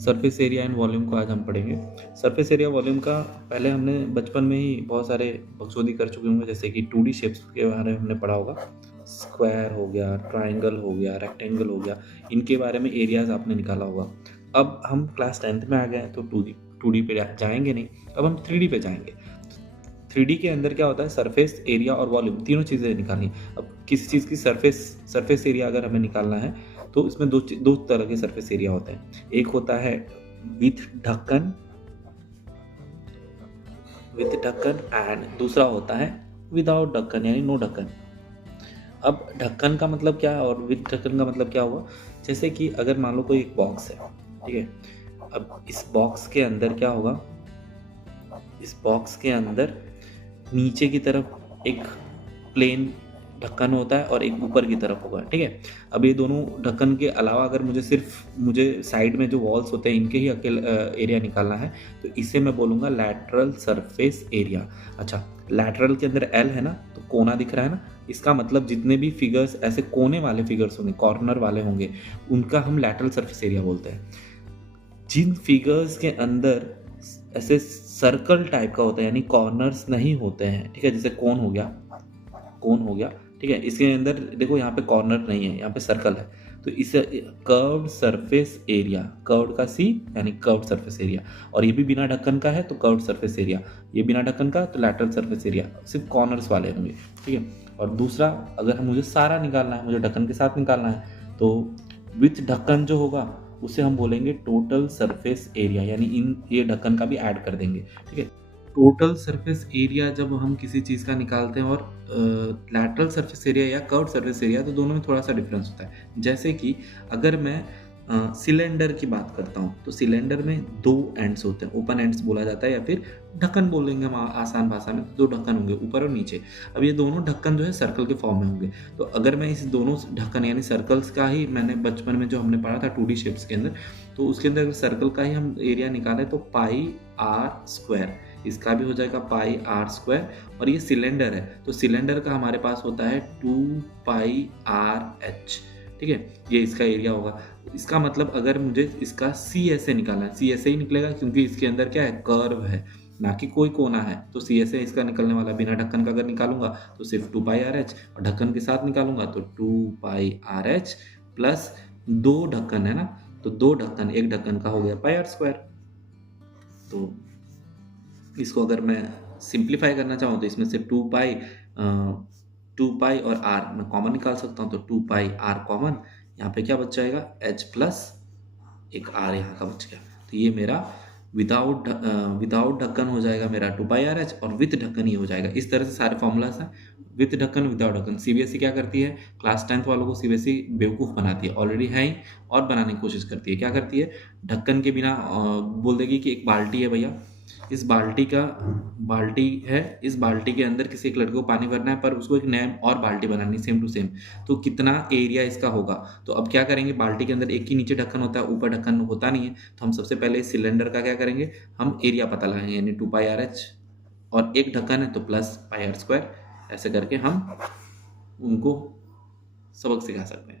Surface area and volume को आज हम पढ़ेंगे। सरफेस एरिया वॉल्यूम का पहले हमने बचपन में ही बहुत सारे बकचोदी कर चुके होंगे, जैसे कि 2D शेप्स के बारे में हमने पढ़ा होगा। स्क्वायर हो गया, ट्राइंगल हो गया, रेक्टेंगल हो गया, इनके बारे में एरियाज आपने निकाला होगा। अब हम क्लास 10th में आ गए हैं तो 2D पे जाएंगे नहीं, अब हम 3D पे जाएंगे। 3D के अंदर क्या होता है, सरफेस एरिया और वॉल्यूम तीनों चीज़ें निकालनी। अब किसी चीज़ की सरफेस एरिया अगर हमें निकालना है तो इसमें दो तरह के सरफेस एरिया होते हैं। एक होता है विथ ढक्कन एंड दूसरा होता है विदाउट ढक्कन यानी नो ढक्कन। अब ढक्कन का मतलब क्या है और विथ ढक्कन का मतलब क्या हुआ? जैसे कि अगर मान लो कोई एक बॉक्स है, ठीक है। अब इस बॉक्स के अंदर क्या होगा, इस बॉक्स के अंदर नीचे की तरफ एक प्लेन ढक्कन होता है और एक ऊपर की तरफ होगा, ठीक है। अब ये दोनों ढक्कन के अलावा अगर मुझे साइड में जो वॉल्स होते हैं इनके ही अकेले एरिया निकालना है तो इसे मैं बोलूँगा लैटरल सरफेस एरिया। अच्छा, लैटरल के अंदर एल है ना, तो कोना दिख रहा है ना, इसका मतलब जितने भी फिगर्स ऐसे कोने वाले फिगर्स होंगे, कॉर्नर वाले होंगे, उनका हम लैटरल सरफेस एरिया बोलते हैं। जिन फिगर्स के अंदर ऐसे सर्कल टाइप का होता है यानी कॉर्नर्स नहीं होते हैं, ठीक है, जैसे कोन हो गया, ठीक है। इसके अंदर देखो यहाँ पे कॉर्नर नहीं है, यहाँ पे सर्कल है, तो इसे कर्व्ड सरफेस एरिया, कर्व्ड का सी यानी कर्व्ड सरफेस एरिया। और ये भी बिना ढक्कन का है तो कर्व्ड सरफेस एरिया, ये बिना ढक्कन का तो लैटरल सरफेस एरिया, सिर्फ कॉर्नर्स वाले होंगे, ठीक है। और दूसरा, अगर मुझे सारा निकालना है, मुझे ढक्कन के साथ निकालना है, तो विथ ढक्कन जो होगा उसे हम बोलेंगे टोटल सरफेस एरिया, यानी ये ढक्कन का भी ऐड कर देंगे, ठीक है। टोटल सरफेस एरिया जब हम किसी चीज़ का निकालते हैं और लैटरल सरफेस एरिया या कर्व्ड सरफेस एरिया, तो दोनों में थोड़ा सा डिफरेंस होता है। जैसे कि अगर मैं सिलेंडर की बात करता हूँ तो सिलेंडर में दो एंड्स होते हैं, ओपन एंड्स बोला जाता है या फिर ढक्कन बोलेंगे हम आसान भाषा में, तो दो ढक्कन होंगे ऊपर और नीचे। अब ये दोनों ढक्कन जो है सर्कल के फॉर्म में होंगे। तो अगर मैं इस दोनों ढक्कन यानी सर्कल्स का ही, मैंने बचपन में जो हमने पढ़ा था 2D शेप्स के अंदर, तो उसके अंदर अगर सर्कल का ही हम एरिया निकालें तो पाई आर स्क्वायर, इसका भी हो जाएगा पाई आर स्क्वायर। और ये सिलेंडर है तो सिलेंडर का हमारे पास होता है 2 पाई आर एच, ठीक है, ये इसका एरिया होगा। इसका मतलब अगर मुझे इसका सी ऐसे निकालना है, सी ऐसे ही निकलेगा क्योंकि इसके अंदर क्या है, कर्व है, ना कि कोई कोना है, तो सी ऐसे इसका निकलने वाला। बिना ढक्कन का अगर निकालूंगा तो सिर्फ 2 पाई आर एच, और ढक्कन के साथ निकालूंगा तो 2 पाई आर एच प्लस दो ढक्कन है ना, तो दो ढक्कन, एक ढक्कन का हो गया पाई आर स्क्वायर। तो इसको अगर मैं सिंप्लीफाई करना चाहूँ तो इसमें से 2 पाई और आर मैं कॉमन निकाल सकता हूँ, तो 2 पाई आर कॉमन, यहाँ पे क्या बच जाएगा, एच प्लस एक आर यहाँ का बच गया। तो ये मेरा विदाउट ढक्कन हो जाएगा मेरा 2 पाई आर एच, और विथ ढक्कन ये हो जाएगा। इस तरह से सारे फॉर्मूलाज हैं, विथ ढक्कन विदाउट ढक्कन। सीबीएसई क्या करती है, क्लास 10th वालों को सीबीएसई बेवकूफ़ बनाती है, ऑलरेडी है ही, और बनाने की कोशिश करती है। क्या करती है, ढक्कन के बिना बोल देगी कि एक बाल्टी है भैया, इस बाल्टी है, इस बाल्टी के अंदर किसी एक लड़के को पानी भरना है, पर उसको एक नया और बाल्टी बनानी सेम टू सेम, तो कितना एरिया इसका होगा। तो अब क्या करेंगे, बाल्टी के अंदर एक ही नीचे ढक्कन होता है, ऊपर ढक्कन होता नहीं है, तो हम सबसे पहले इस सिलेंडर का क्या करेंगे, हम एरिया पता लगाएंगे, यानी 2 पाई आर एच, और एक ढक्कन है तो प्लस पाई आर स्क्वायर। ऐसे करके हम उनको सबक सिखा सकते हैं।